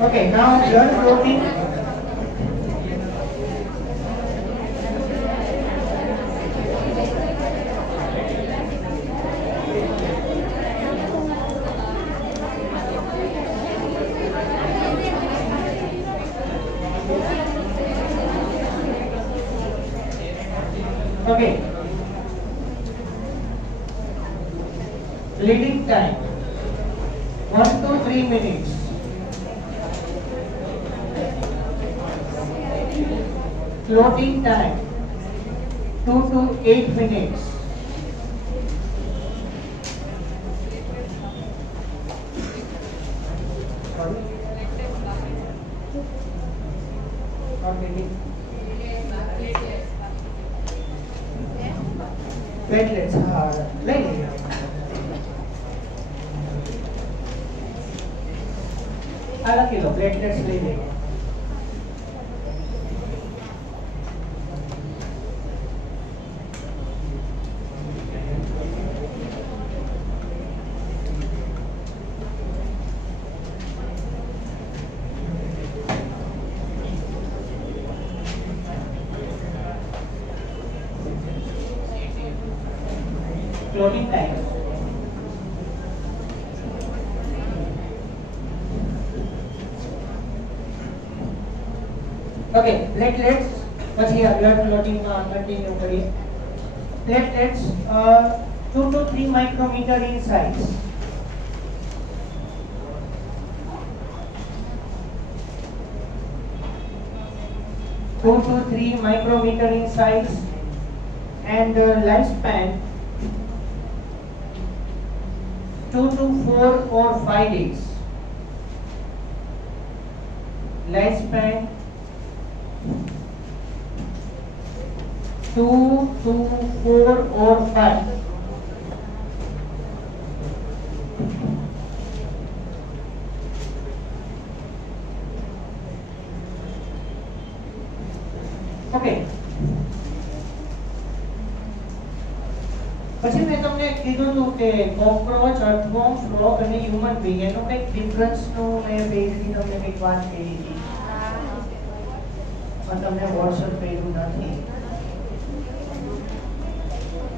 Okay, now blood clotting. Okay. Bleeding time 1 to 3 minutes. Clotting time 2 to 8 minutes. Sorry? Not getting. Platelets are like आधा kilo platelets ले लेंगे. Clotting time. Okay, platelets. પછી આ blood clotting માં continue કરીએ. Platelets 2 to 3 micrometer in size. Two to 3 micrometer in size, and lifespan 2 to 4 or 5 days. Lifespan 2 to 4 or 5. Okay. પછી મેં તમને કીધું હતું કે કોકરોચ, અર્થવોર્મ, ફ્રોગ અને હ્યુમન બીંગ એનો કંઈક ડિફરન્સનું મેં બેઝિકલી તમને કંઈક વાત કરી હતી. પણ તમને વોટ્સઅપ કર્યું નથી.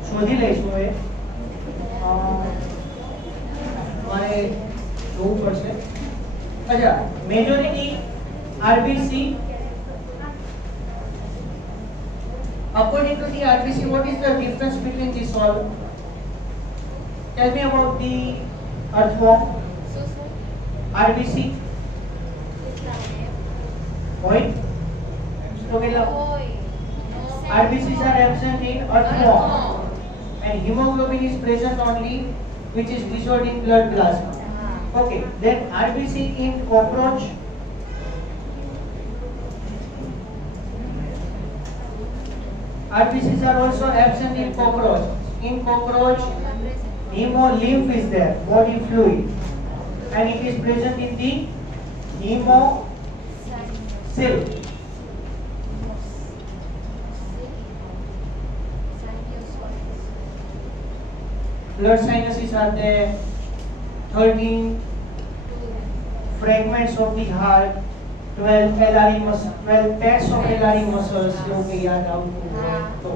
શોધી લઈશું એ. મારે જોવું પડશે. અચ્છા, majority RBC. According to the RBC, what is the difference between this all? Tell me about the earthworm. RBC. Oil. RBCs are absent in earthworm, and hemoglobin is present only, which is dissolved in blood plasma. Okay. Then RBC in cockroach. RBCs are also absent in cockroach. In cockroach, hemolymph is there, body fluid, and it is present in the hemocyl. Blood sinuses are there. 13 fragments of the heart. 12 pairs of LRE muscles. जो कि याद आओ तो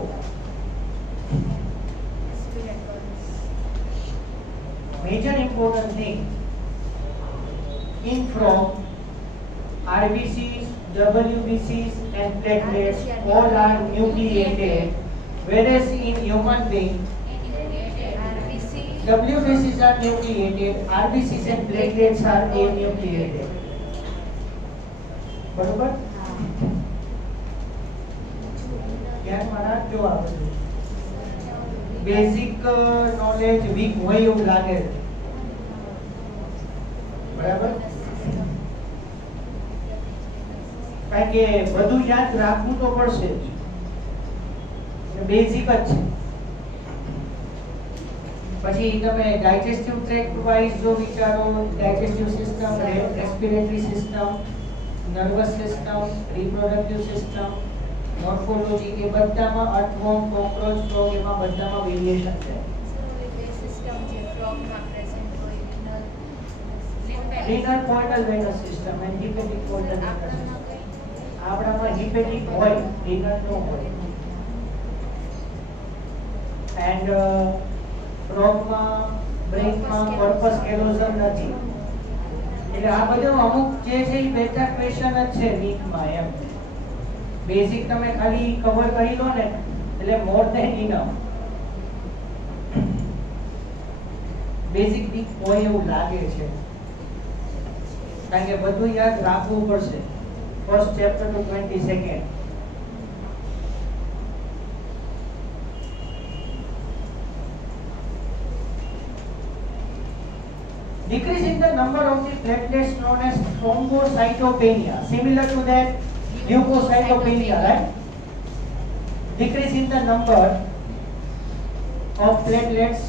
major important thing in from RBCs, WBCs and platelets all are nucleated, whereas in human being WBCs are nucleated, RBCs and platelets are anucleated. बरोबर यार मारा जो આવે બેઝિક નોલેજ વીક હોય એવું લાગે બરાબર કારણ કે બધું યાદ રાખવું તો પડશે જ બેઝિક જ છે પછી તમે ડાયજેસ્ટિવ ટ્રેક્ટ વાઇઝ જો વિચારો digestive system respiratory system nervous system, reproductive system, morphology के बच्चाમાં earthworm, cockroach, frog એમાં બધામાં વેરિએશન છે. સિસ્ટમ જે ફ્રોગમાં પ્રેઝન્ટ હોય renal portal venous system and hepatic portal venous system. આપણામાં hepatic હોય, renal નો હોય. And frogમાં, brainમાં corpus callosum નથી. એટલે આ બધું અમુક જે છે એ બેટા ક્વેશ્ચન જ છે નીટમાં એમ. બેઝિક તમે ખાલી કવર કરી લો ને એટલે more than enough. Basic weak હોય એવું લાગે છે કારણ કે બધું યાદ રાખવું પડશે. First chapter to 22nd. Decrease in the number of the platelets known as thrombocytopenia, similar to that leukocytopenia, right? Decrease in the number of platelets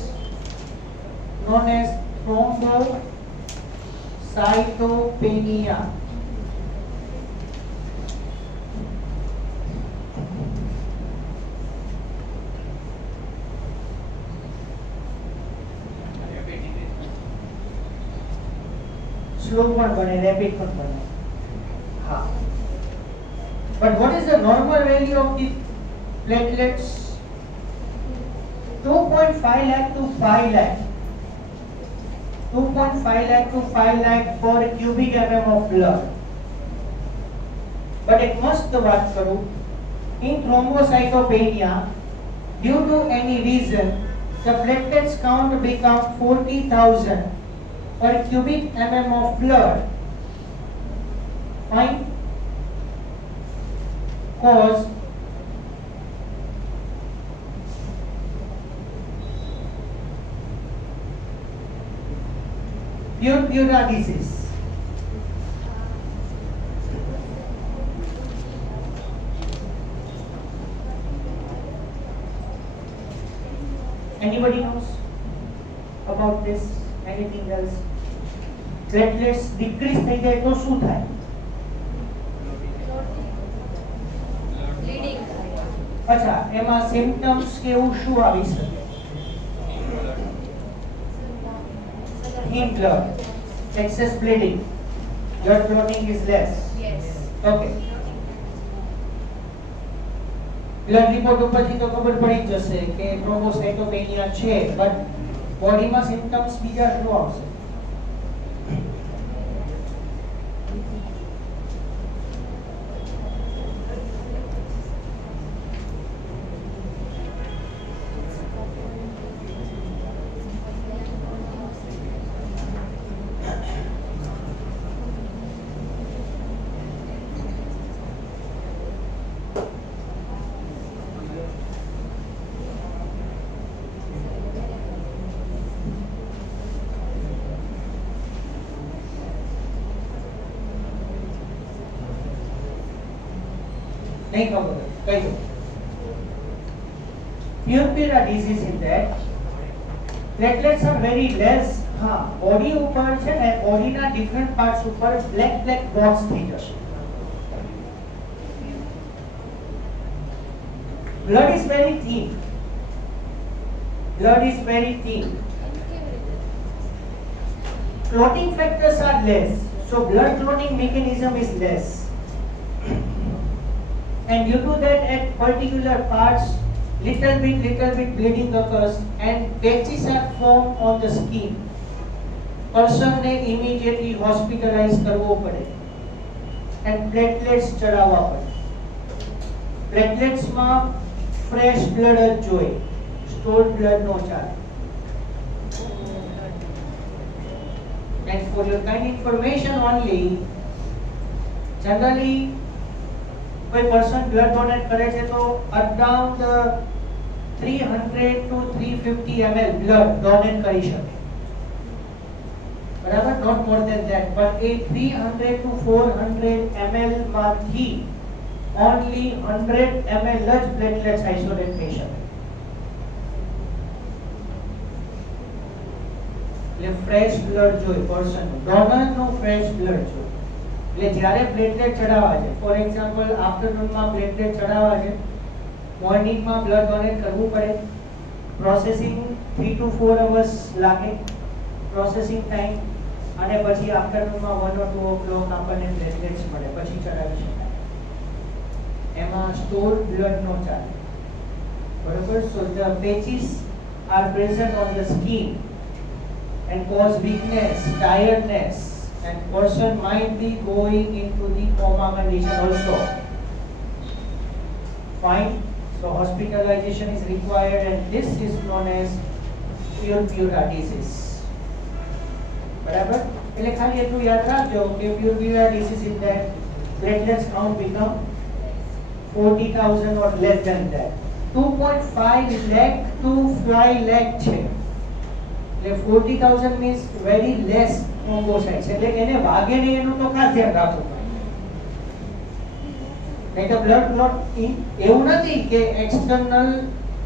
known as thrombocytopenia. Slow પણ બને, rapid પણ બને. હા. But what is the normal value of the platelets? 2.5 lakh to 5 lakh. 2.5 lakh to 5 lakh per cubic mm of blood. But એક મસ્ત વાત કરું. In thrombocytopenia, due to any reason, the platelets count become 40,000 per cubic mm of blood. Fine. Cause purpura disease. Anybody knows about this? Anything else? Platelets decrease થઈ જાય તો શું થાય? Bleeding. અચ્છા, એમાં સિમ્પટમ્સ કે એવું શું આવી શકે? Thin blood, excess bleeding, blood clotting is less. Yes. Okay. Blood report ઉપરથી તો ખબર પડી જ જશે કે થ્રોમ્બોસાઇટોપેનિયા છે, બટ બોડીમાં સિમ્પટમ્સ બીજા શું આવશે? नहीं खबर कही दो. Purpura disease in that platelets are very less. हाँ, body ऊपर છે ને, body ના different parts ऊपर black dots થઈ જશે. Blood is very thin. Blood is very thin. Clotting factors are less, so blood clotting mechanism is less. And due to that, at particular parts, little bit bleeding occurs and patches are formed on the skin. Person ने immediately hospitalized करवो पड़े and platelets चढ़ावा पड़े. Platelets में fresh blood જ જોઈએ, stored blood નો ચાલે. And for your kind information only, generally कोई पर्सन ब्लड डोनेट करे છે તો around 300 to 350 ml blood donate કરી શકે, બરાબર? Not more than that, but એ 300 to 400 ml માંથી ઓન્લી 100 ml જ પ્લેટલેટ્સ આઇસોલેટ થઈ શકે. એટલે ફ્રેશ બ્લડ જોઈએ પર્સન, ડોનરનું ફ્રેશ બ્લડ જોઈએ. એટલે જ્યારે પ્લેટલેટ ચડાવવા છે, ફોર એક્ઝામ્પલ આફ્ટરનૂનમાં પ્લેટલેટ ચડાવવા છે, મોર્નિંગમાં બ્લડ ડોનેટ કરવું પડે, પ્રોસેસિંગ 3 to 4 અવર્સ લાગે પ્રોસેસિંગ ટાઈમ. અને પછી આફ્ટરનૂનમાં 1 or 2 o'clock આપણને પ્લેટલેટ્સ મળે, પછી ચડાવી શકાય. એમાં સ્ટોર બ્લડ નો ચાલે, બરોબર. સો the patches are present on the skin and cause weakness, tiredness, and person might be going into the coma condition also. Fine. So hospitalization is required, and this is known as purpura disease. બરાબર. એટલે ખાલી એટલું યાદ રાખજો કે purpura disease is that platelets count become 40,000 or less than that. 2.5 lakh to 5 lakh છે. એટલે 40,000 means very less thrombocytes. એટલે કે એને વાગે નહીં એનું તો ખાસ ધ્યાન રાખવું પડે. નહીં તો બ્લડ ક્લોટ એવું નથી કે external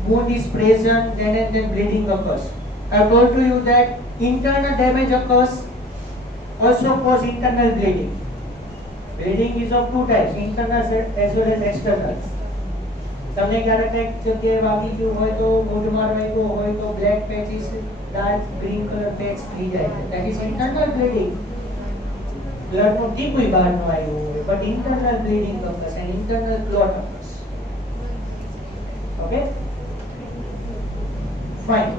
wound is present then and then bleeding occurs. I have told to you that internal damage occurs also cause internal bleeding. Bleeding is of two types, internal as well as external. તમને ક્યારેક એક જગ્યાએ વાગી ગયું હોય તો ગોળમાર વાગ્યો હોય તો black patches dark green colour patch થઈ જાય છે, that is internal bleeding. Blood નું ટીપું બહાર નું આવ્યું હોય, but internal bleeding occurs and internal clot occurs. Okay, fine.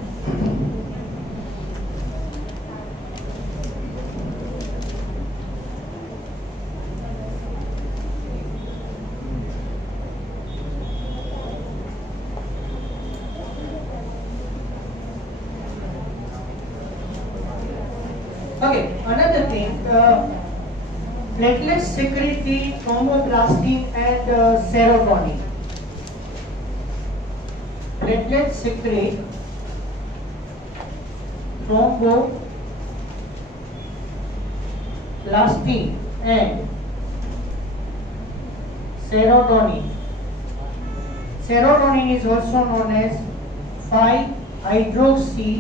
Okay, another thing, platelets secrete the thromboplastin and serotonin. Platelets secrete thromboplastin and serotonin. Serotonin is also known as 5-hydroxy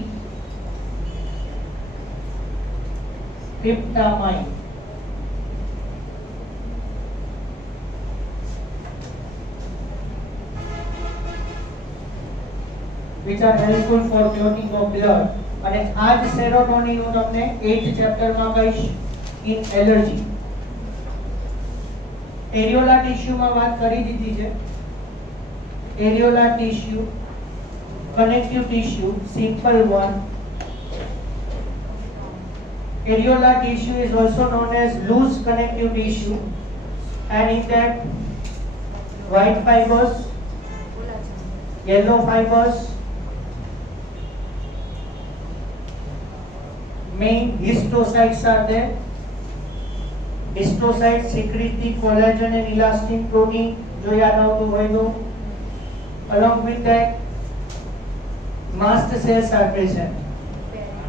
tryptamine. Which are helpful for clotting of blood. અને આ જ serotonin હું તમને 8th chapter માં કહીશ in allergy. એરિયોલા tissue માં વાત કરી દીધી છે. Areolar tissue, connective tissue, simple one. Areolar tissue is also known as loose connective tissue, and in that white fibers, yellow fibers, main histocytes are there. Histocytes secrete the collagen and elastin protein, जो याद आवतो હોય તો. Along with that, mast cells are present.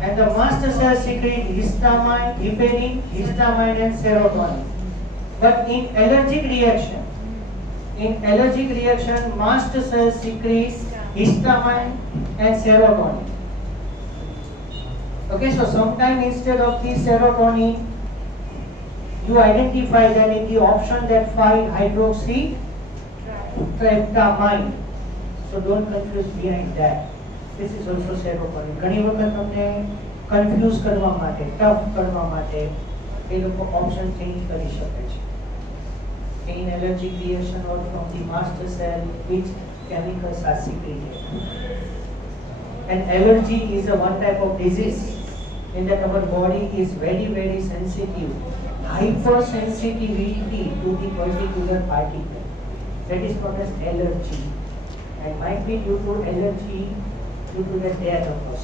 And the mast cells secrete histamine, heparin, histamine and serotonin. But in allergic reaction, mast cells secrete histamine and serotonin. Okay, so sometime instead of the serotonin, you identify that in the option that 5-hydroxy tryptamine. So don't confuse behind that. This is also serotonin. ઘણી વખત તમને confuse કરવા માટે, tough કરવા માટે એ લોકો option change કરી શકે છે. In allergic reaction or from the master cell, which chemicals are secreted. And allergy is a one type of disease in that our body is very, very sensitive, hypersensitivity to the particular particle. That is known as allergy, and might be due to allergy due to the death of us,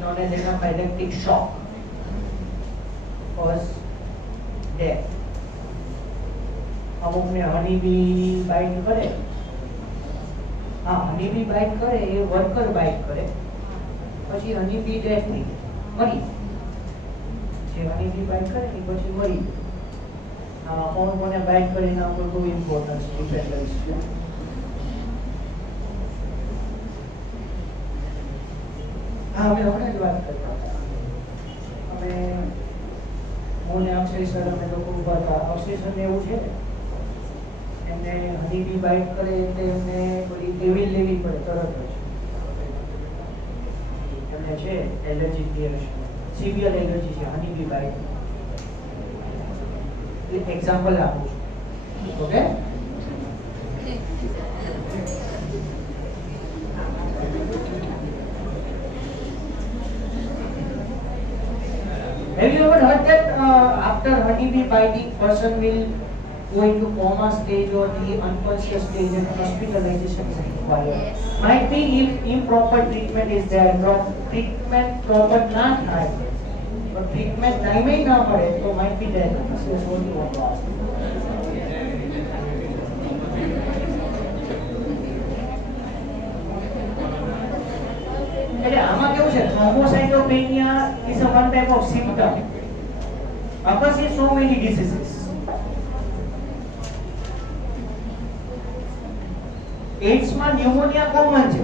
known as anaphylactic shock, cause death. અમુક ને હની બી byte કરે, હા હની બી byte કરે, એ worker byte કરે, પછી હની બી death થઈ મરી, જે હની બી બાઇટ કરે એ પછી મરી. કોણ કોને બાઇટ કરે એના ઉપર બહુ ઇમ્પોર્ટન્સ ડિપેન્ડ કરીશ. હા, અમે હમણાં જ વાત કરતા હતા. અમે હું ને અક્ષય સર અમે લોકો ઉભા હતા. અક્ષય સર ને એવું છે એમને હનીબી બાઇટ કરે એટલે એમને બધી ડેવિલ લેવી પડે તરત જ. ને છે એલર્જી રિએક્શન, સિવિયર એલર્જી છે હની બી બાઈટ. એક્ઝામ્પલ આપું છું. Okay, have you ever heard that after honeybee biting person will go into coma stage or the unconscious stage and hospitalization is required? Yes. Might be if improper treatment is there, treatment proper not high, but treatment time na pade so might be there. This is only one last. એટલે આમાં કેવું છે, thrombocytopenia is a one type of symptom. Occurs in so many diseases. AIDS માં pneumonia common છે.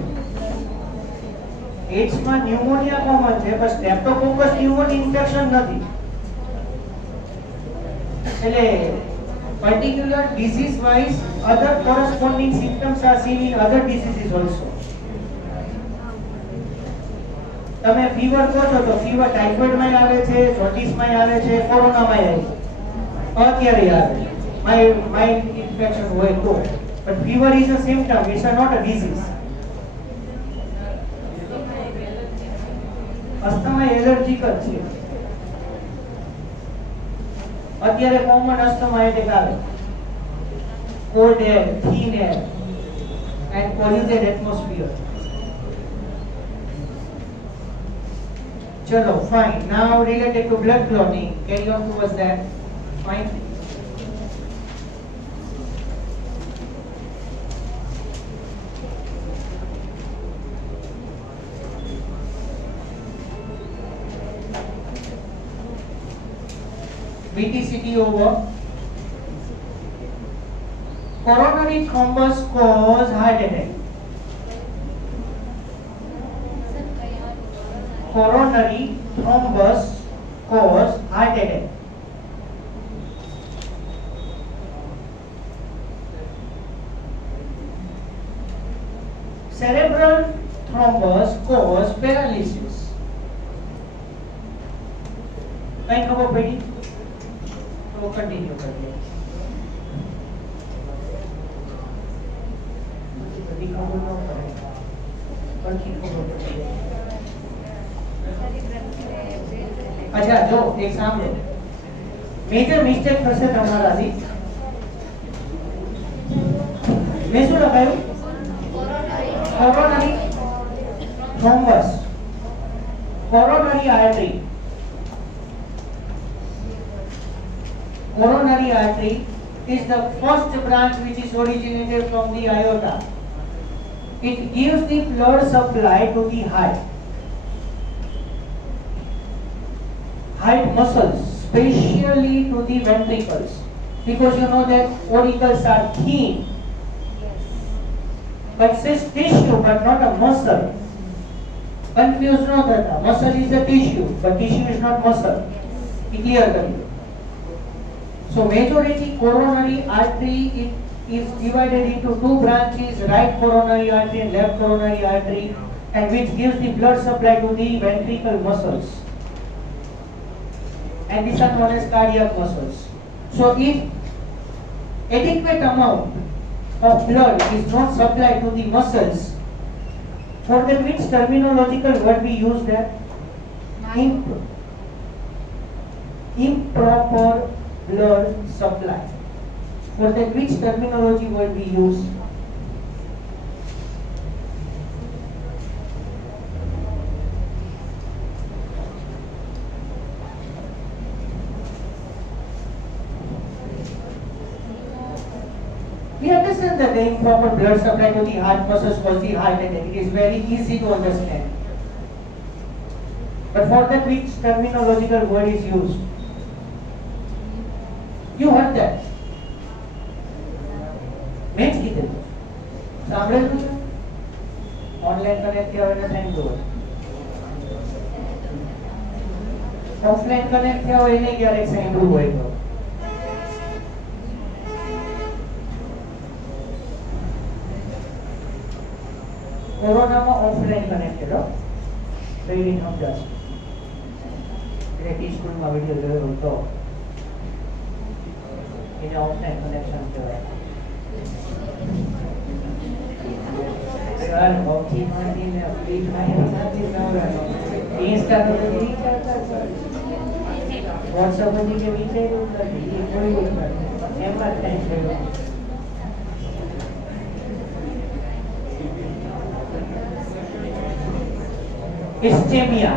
AIDS માં pneumonia common છે, પણ સ્ટ્રેપ્ટોકોકસ ન્યુમોની infection નથી. એટલે particular disease wise other corresponding symptoms are seen in other diseases also. તમે fever કહો છો તો ફીવર ટાઇફોઇડ માં આવે છે, જોન્ડિસ માં આવે છે, કોરોના માં આવે છે, અત્યારે આવે માઇલ્ડ ઇન્ફેક્શન હોય તો. But fever is a symptom, it's not a disease. Asthma allergical છે. અત્યારે કોમન અસ્થમા એટેક આવે, cold air, thin air and polluted atmosphere. Chalo, fine. Now related to blood clotting, carry on towards that. Fine. BTCT over. Coronary thrombus cause heart attack. Coronary thrombus cause heart attack. Cerebral thrombus cause paralysis. कहीं खबर पड़ी तो continue करिए. बड़ी खबर ना पड़ेगा, बड़ी खबर पड़ेगी. अच्छा, जो एक सामने मेजर मिस्टेक થશે તમારાથી. મેં શું લખાયું? Coronary thrombus, coronary artery. Coronary artery is the first branch which is originated from the aorta. It gives the blood supply to the heart. Heart muscles, especially to the ventricles, because you know that auricles are thin. But says tissue, but not a muscle. Confused not that muscle is a tissue, but tissue is not muscle. Be clear kariye. So majority coronary artery it is divided into two branches, right coronary artery and left coronary artery, and which gives the blood supply to the ventricle muscles. And these are known as cardiac muscles. So if adequate amount of blood is not supplied to the muscles, for that which terminological word we use there? Improper blood supply. For that which terminology word we use? We understand that the improper blood supply to the heart muscles cause the heart attack. It is very easy to understand. But for that which terminological word is used? You heard that? મેં જ કીધું, સાંભળેલું છે? Online connect થયા હોય ને સાંભળ્યું હોય, ઓફલાઈન કનેક્ટ થયા હોય એને ક્યારેક સાંભળ્યું હોય તો. કોરોનામાં ઓફલાઈન કનેક્ટેડ, કઈ રીત સમજાશે? એટલે ટી સ્કૂલમાં વિડિયો જોયો તો એને ઓફલાઈન કનેક્શન કહેવાય. સર હોકી માંડીને ફ્રી ફાયર માંથી નવરાનો ઇન્સ્ટા તો વિચારતા વોટ્સઅપ બધી કે વિચાર્યું નથી એ કોઈ નથી એમાં ટાઈમ થયો. Ischemia.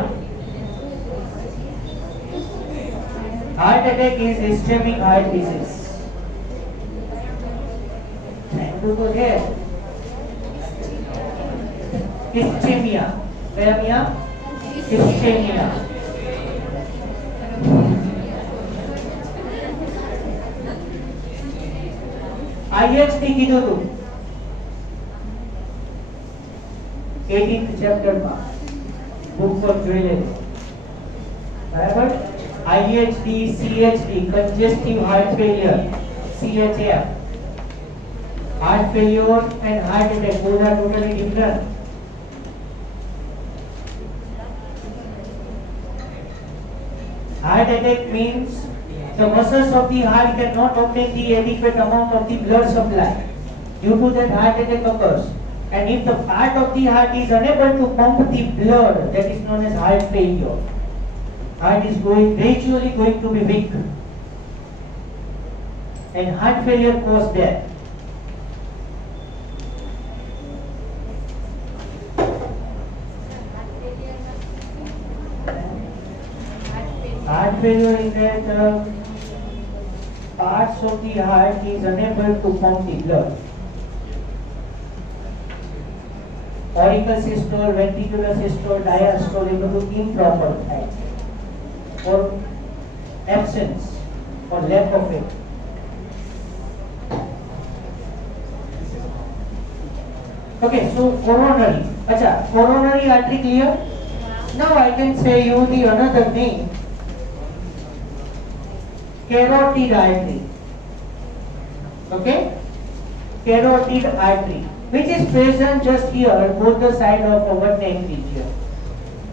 Heart attack is ischemic heart disease. तो है ischemia. क्या मिया? Ischemia. IHD कीधुं तू 18th chapter માં बुक पर જોઈ લેજો બરાબર. IHD, CHD congestive heart failure, CHF heart failure and heart attack both are totally different. Heart attack means the muscles of the heart cannot obtain the adequate amount of the blood supply. Due to that heart attack occurs. And if the part of the heart is unable to pump the blood, that is known as heart failure. Heart is gradually going to be weak. And heart failure causes death. Heart failure is that parts of the heart is unable to pump the blood. Auricular systole, ventricular systole, diastole, it will be improper થાય or absence or lack of it. Okay, so coronary. Acha, coronary artery clear? Now I can say you the another name. Carotid artery. Okay? Carotid artery, which is present just here, both the side of our neck region.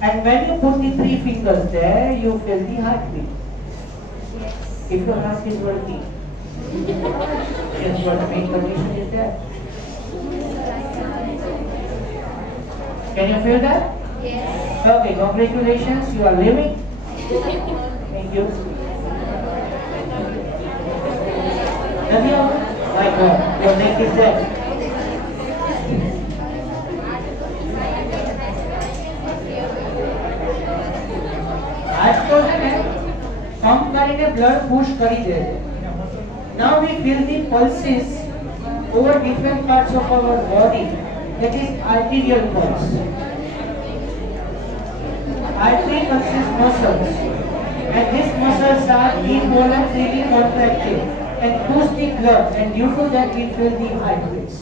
And when you put the 3 fingers there, you feel the heartbeat. Yes. If your heart is working, yes, what the main condition is that? Can you feel that? Yes. Okay, congratulations, you are living. Thank you. My God, your neck is there. आज तो है ना pump કરીને blood push કરી દે છે. Now we feel the pulses over different parts of our body. That is arterial pulse. Artery consists muscles, and these muscles are involuntarily contracted and push the blood, and due to that we feel the heartbeats.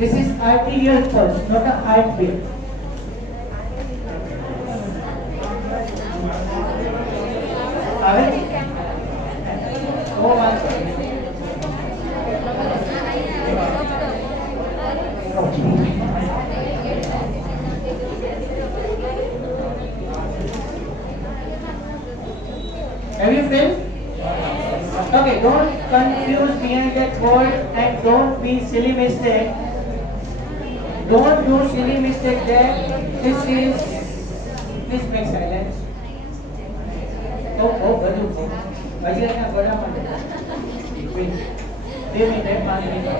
This is arterial pulse, not a heartbeat. Have you felt? Okay, don't confuse behind that word and don't be silly mistake. Don't do silly mistake there. This is, please make silence. Oh, baru. Bagi nak berapa mana? Wait, 2 minit, 5 minit.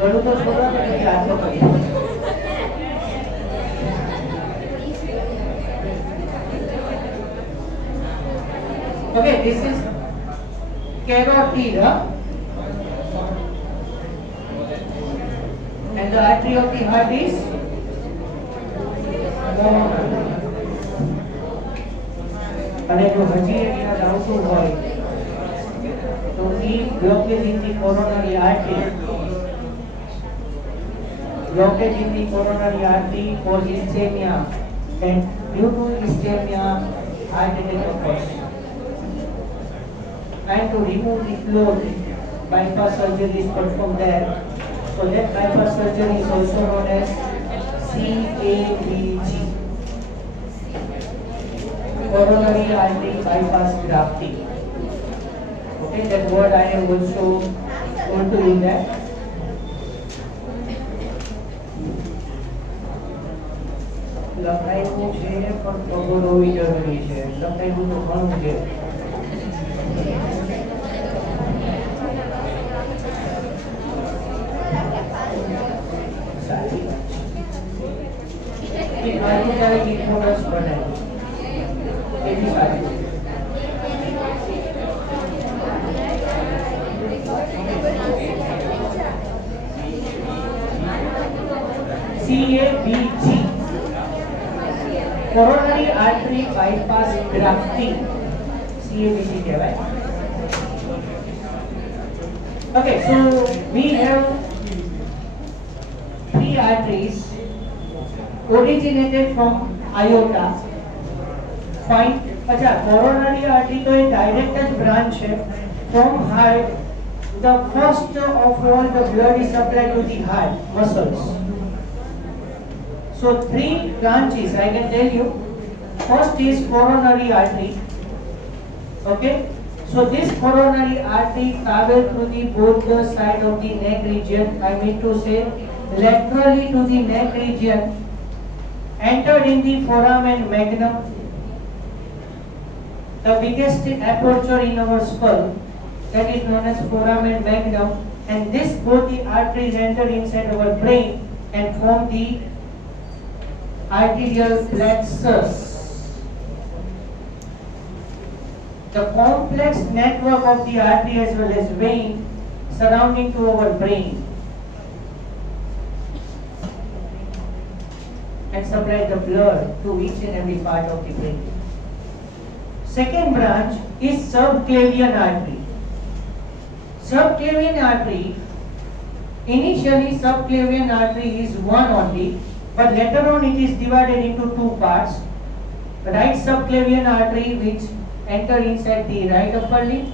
Baru tu sudah kita lihat apa? Okay, this is carotid, and the artery of the heart is coronary. અને જો હજી એક યાદ આવતું હોય તો એ blockage in the coronary artery. Blockage in the coronary artery causes ischemia, and due to ischemia, heart attack occurs. And to remove the clot, bypass surgery is performed there. So that bypass surgery is also known as CABG, coronary artery bypass grafting. Okay, that word I have also told to you that. લખાયું છે પણ ખબર હોવી જરૂરી છે. લખાયું તો ઘણું છે. સારી વાત છે. આની ક્યારેક ઇમ્પોર્ટન્સ બનાવી એ બી સારી છે. CABG, coronary artery bypass grafting. CABG kehvay. Okay, so we have three arteries originated from aorta. Fine. अच्छा, coronary artery तो एक direct branch है from heart. The first of all, the blood is supplied to the heart muscles. So three branches I can tell you. First is coronary artery. Okay. So this coronary artery travels through the both the side of the neck region. I mean to say laterally to the neck region, entered in the foramen magnum, the biggest aperture in our skull, that is known as foramen magnum, and this both the arteries enter inside our brain and form the arterial plexus. The complex network of the artery as well as vein surrounding to our brain and supply the blood to each and every part of the brain. Second branch is subclavian artery. Subclavian artery, initially subclavian artery is one only, but later on it is divided into two parts. Right subclavian artery which enter inside the right upper limb,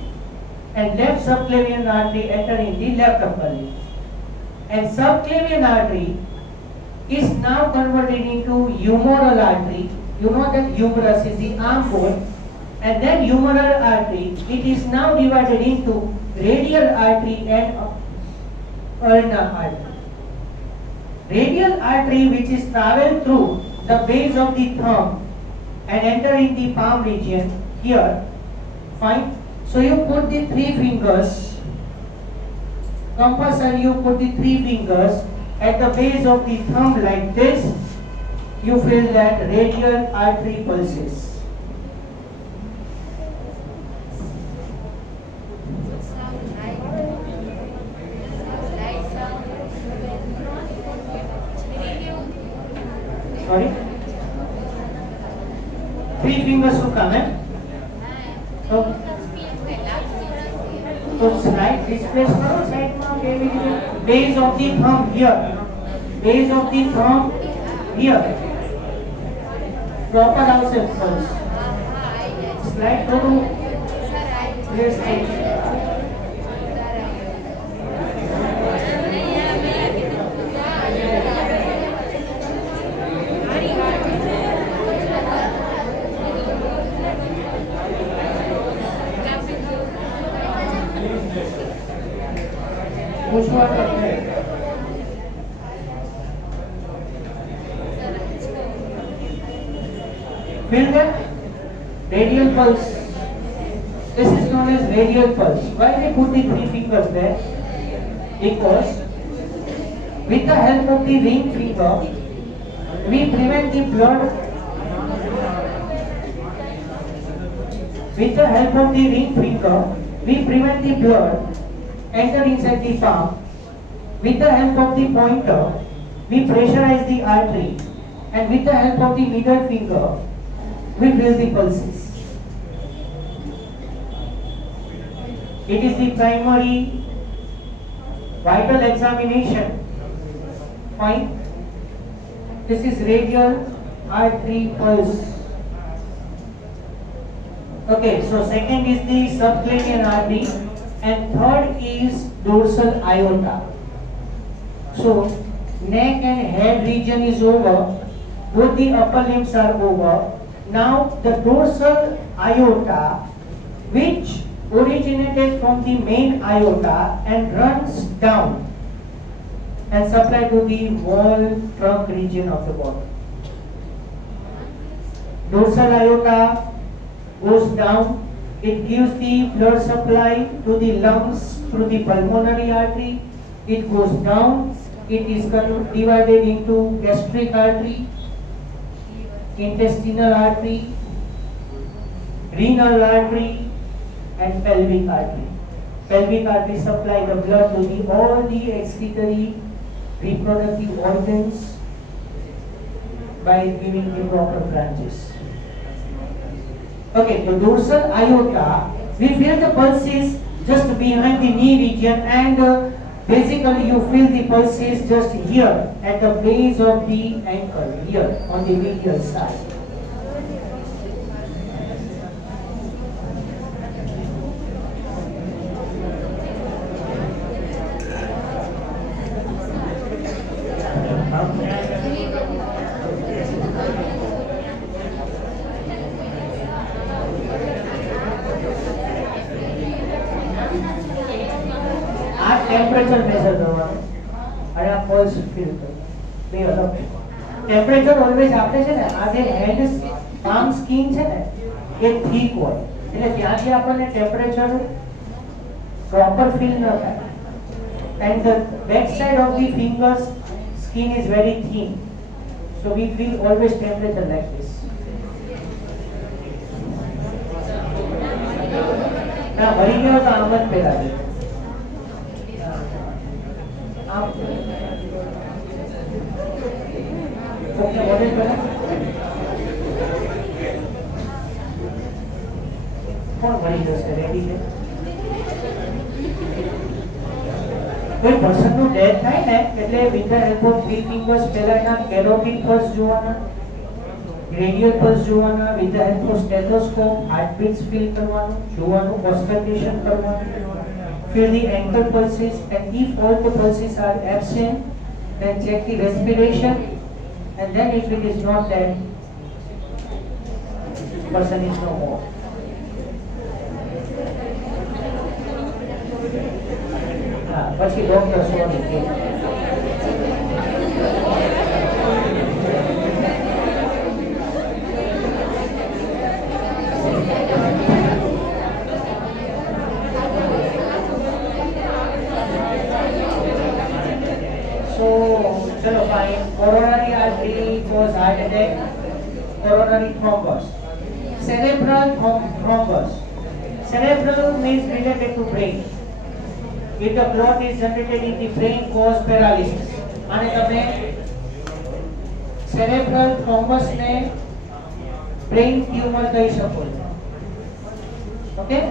and left subclavian artery enter in the left upper limb. And subclavian artery is now converted into humeral artery. You know that humerus is the arm bone, and then humeral artery, it is now divided into radial artery and ulnar artery. Radial artery, which is travel through the base of the thumb and enter in the palm region here. Fine. So you put the three fingers, compulsory you put the three fingers at the base of the thumb like this. You feel that radial artery pulses. Sorry? Three fingers to come, eh? So slide this place karo, side ma kevi રીતે base of the thumb here, base of the thumb here, proper આવશે pulse. Slide થોડું place થઈ પૂછવા પડે. Feel that radial pulse. This is known as radial pulse. Why they put the three fingers there? Because with the help of the ring finger, we prevent the blood. With the help of the ring finger, we prevent the blood enter inside the palm. With the help of the pointer, we pressurize the artery, and with the help of the middle finger, we feel the pulses. It is the primary vital examination. Fine. This is radial artery pulse. Okay, so second is the subclavian artery, and third is dorsal aorta. So neck and head region is over, both the upper limbs are over. Now the dorsal aorta, which originated from the main aorta and runs down and supply to the wall trunk region of the body. Dorsal aorta goes down, it gives the blood supply to the lungs through the pulmonary artery. It goes down, it is divided into gastric artery, intestinal artery, renal artery, and pelvic artery. Pelvic artery supply the blood to all the excretory reproductive organs by giving the proper branches. Okay, the dorsal aorta, we feel the pulses just behind the knee region, and basically you feel the pulses just here at the base of the ankle, here on the medial side. Temperature measure करવાનું અને આ pulse feel કરવાનું બે અલગ temperature always આપણે છે ને આ જે હેન્ડ પામ સ્કિન છે ને એ થીક હોય એટલે ત્યાંથી આપણને ટેમ્પરેચર પ્રોપર ફીલ ન થાય and the back side of the fingers skin is very thin, so we feel always temperature like this. ના ભરી ગયો તો આમ જ પેલા કોણ ભરી જશે રેડી છે કોઈ પર્સનનું ડેથ થાય ને એટલે with the help of 3 fingers પહેલા એના કેરોટિડ પલ્સ જોવાના, રેડિયલ પલ્સ જોવાના, with the help of stethoscope heartbeats feel કરવાનું, જોવાનું, ઓસ્કલ્ટેશન કરવાનું, feel the ankle pulses, and if all the pulses are absent, then check the respiration, and then if it is not there, person is no more. પછી doctor સોની કે So, chalo fine. Coronary artery cause heart attack. Coronary thrombus. Cerebral thrombus. Cerebral means related to brain. If the clot is generated in the brain, cause paralysis. અને તમે cerebral thrombus ને brain tumor કહી શકો છો. Okay?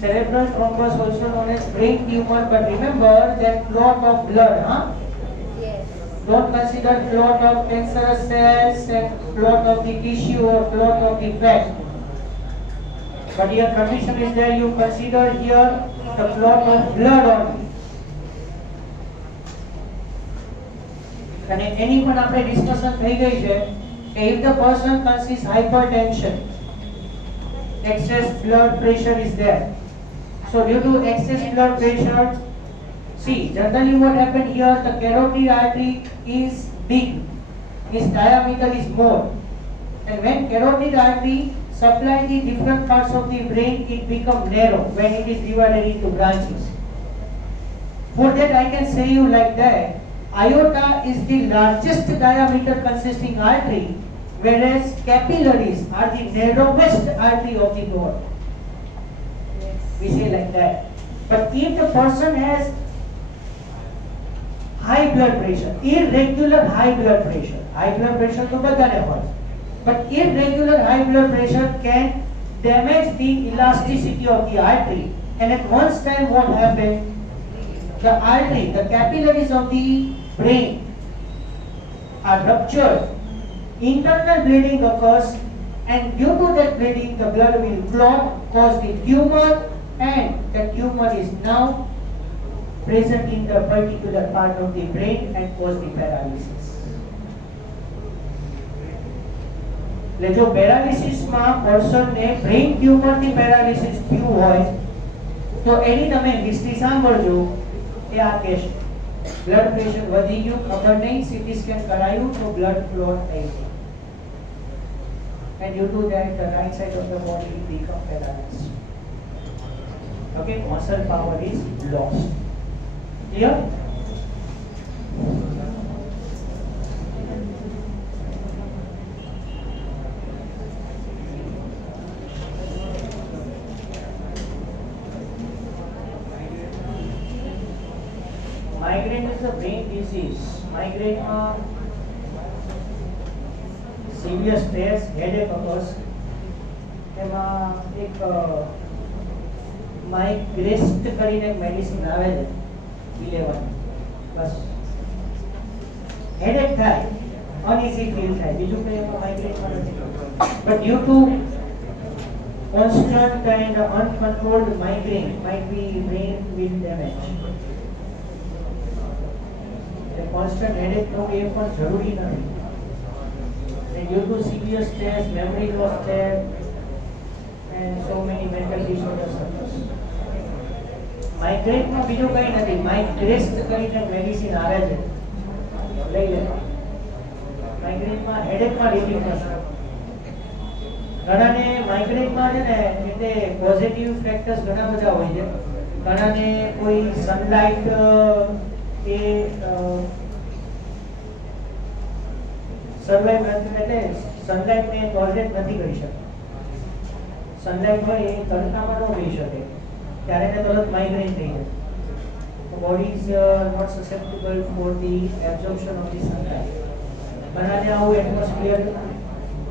Cerebral thrombus also known as brain tumor, but remember that clot of blood, huh? Yes. Don't consider clot of cancerous cells and clot of the tissue or clot of the fat. But your condition is there, you consider here the clot of blood only. And anyone after discussion થઈ ગઈ છે કે if the person consists hypertension, excess blood pressure is there. So due to excess blood pressure, see generally what happened here, the carotid artery is big, its diameter is more, and when carotid artery supply the different parts of the brain, it become narrow when it is divided into branches. For that I can say you like that, aorta is the largest diameter consisting artery, whereas capillaries are the narrowest artery of the body. We say like that. But if the person has high blood pressure, irregular high blood pressure तो बधाने होय, but irregular high blood pressure can damage the elasticity of the artery, and at one time what happens, the artery, the capillaries of the brain are ruptured, internal bleeding occurs, and due to that bleeding the blood will clot, cause the tumor, and the tumor is now present in the particular part of the brain and cause the paralysis. એટલે જો paralysis માં person ને brain tumour થી paralysis થયું હોય તો એની તમે history સાંભળજો એ આ કેસ બ્લડ પ્રેશર વધી ગયું ખબર નહીં સીટી સ્કેન કરાયું તો બ્લડ ક્લોટ થઈ ગયું and due to that the right side of the body become paralyzed. Okay, muscle power is lost. Clear? Migraine is a brain disease. Migraine severe stress, headache occurs. એમાં એક માઇગ્રેસ્ટ કરીને medicine આવે છે 11 બસ headache થાય uneasy feel થાય બીજું કંઈ એમાં માઇગ્રેનમાં નથી but due to constant and uncontrolled migraine might be brain with damage. constant headache થવું એ પણ જરૂરી નથી and due to severe stress memory loss there and so many mental disorders occurs. Migraine માં બીજું કંઈ નથી માઇગ્રેસ્ટ કરીને મેડિસિન આવે છે લઈ લેવા માઇગ્રેન માં હેડેક માં રિલીફ થશે ઘણાને માઇગ્રેન માં છે ને એટલે પોઝિટિવ ફેક્ટર્સ ઘણા બધા હોય છે ઘણાને કોઈ સનલાઇટ એ સનલાઇટ એટલે સનલાઇટ ને ટોલરેટ નથી કરી શકતા સનલાઇટ હોય એ તડકામાં ન રહી શકે ત્યારે એને તરત માઇગ્રેન થઈ જાય the body is not susceptible for the absorption of the sunlight ઘણાને આવું એટમોસ્ફિયર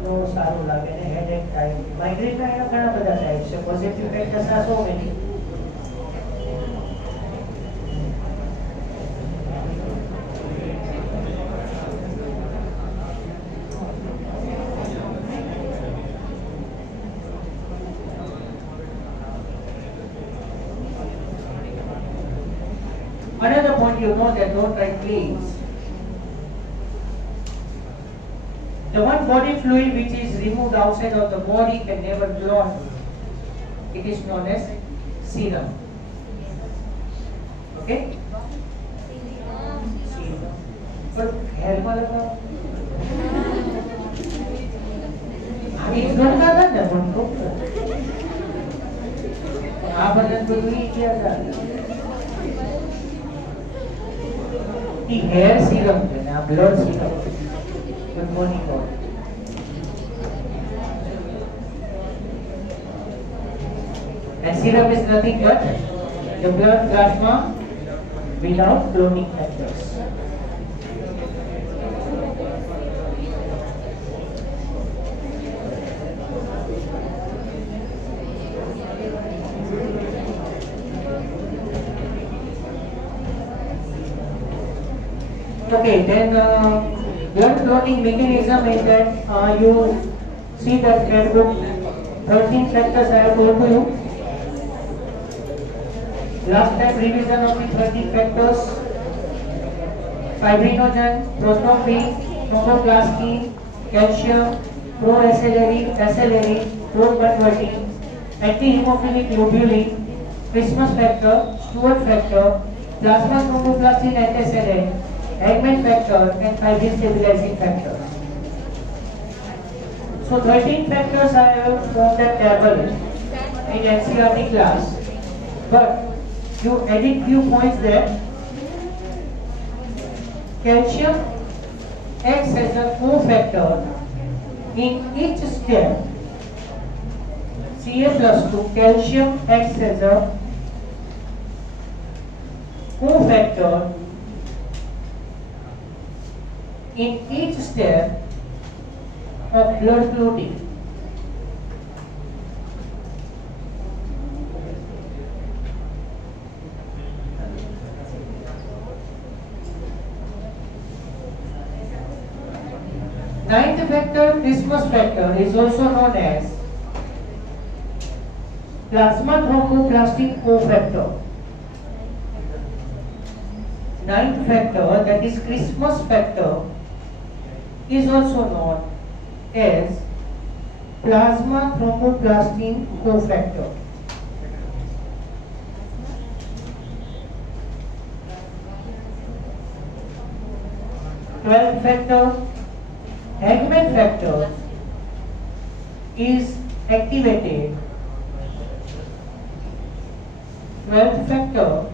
નો સારું લાગે ને હેડેક થાય માઇગ્રેન ના એના ઘણા બધા ટાઈપ છે પોઝિટિવ ફેક્ટર્સ આ so many Another point you know that don't write please. The one body fluid which is removed outside of the body can never clot. It is known as serum. Okay? Serum. But hair malaga. It's not that that one. Abadan to do it here. The hair serum है ना blood serum good morning all and serum is nothing but the blood plasma without clotting factors. Okay, then blood clotting mechanism is that you see that red book 13 factors I have told to you. Last time revision of the 13 factors: fibrinogen, prothrombin, thromboplastine, calcium, pro-acellerating, pro-converting, anti-hemophilic globulin, Christmas factor, Stewart factor, plasma thromboplastin antecedent, Eggman factor and fibrin stabilizing factor. So 13 factors I have from that table in NCERT class, but you edit few points there. Calcium acts as a cofactor in each step. Ca+2 calcium acts as a cofactor in each step of blood clotting. Ninth factor, Christmas factor, is also known as plasma thromboplastin cofactor. ninth factor, that is Christmas factor, is also known as plasma thromboplastin cofactor. 12th factor, Hagman factor, is activated. 12th factor,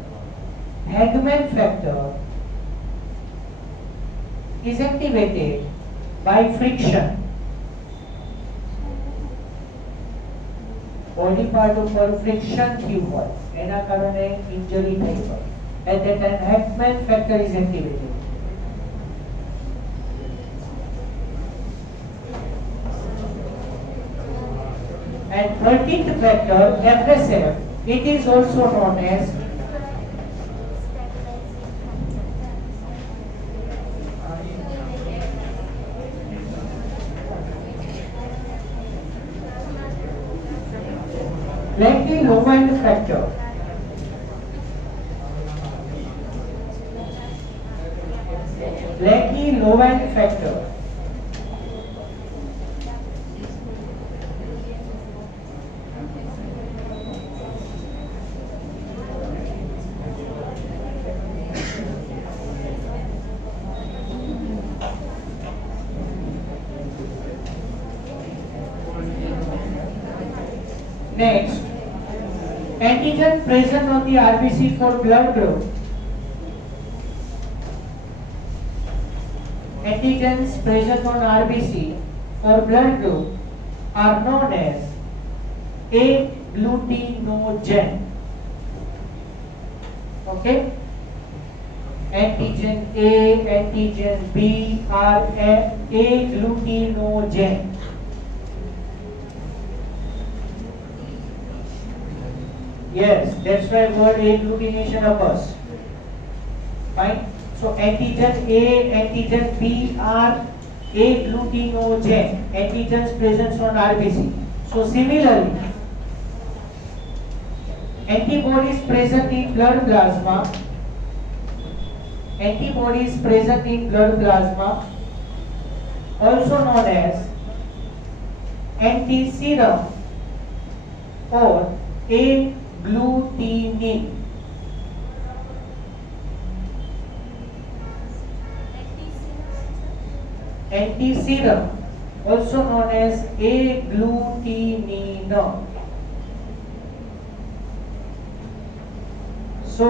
Hagman factor, is activated by friction. Body part ઉપર friction થયું હોય એના કારણે injury થઈ હોય. At that time Hagman factor is activated. And 13th factor, FSF, it is also known as Lecky-Lovine factor. Lecky-Lovine factor. Next, antigen present on the RBC for blood group. Antigens present on RBC for blood group are known as agglutinogen. Okay? Antigen A, antigen B are agglutinogen. Yes, that's why word agglutination occurs. Fine. So antigen A, antigen B are agglutinogen. Antigens present on RBC. So similarly, antibodies present in blood plasma. Antibodies present in blood plasma, also known as antiserum or agglutinin. Antiserum, also known as agglutinin. So,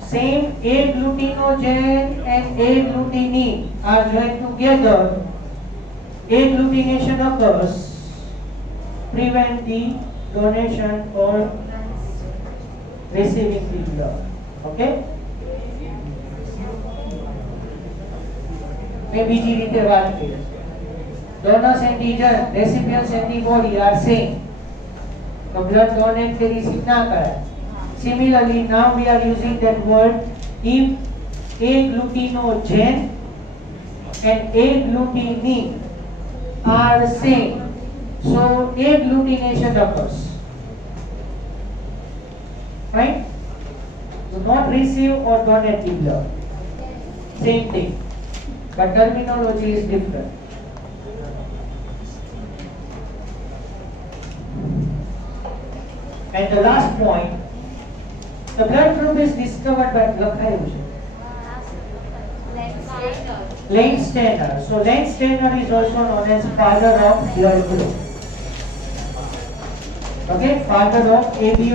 same agglutinogen and agglutinin are joined together. Agglutination occurs. Prevent the donation or receiving the blood. Okay? मैं बीजी रीते बात करूँ. Donors antigen, recipients antibody are same. तो blood donate के receive ना करें. Similarly, now we are using that word if agglutinogen and agglutinin are same. So agglutination occurs. Right? Do not receive or donate the blood. Same thing. But terminology is different. And the last point, the blood group is discovered by Landsteiner. So Landsteiner is also known as father of blood group. Okay, father of ABO.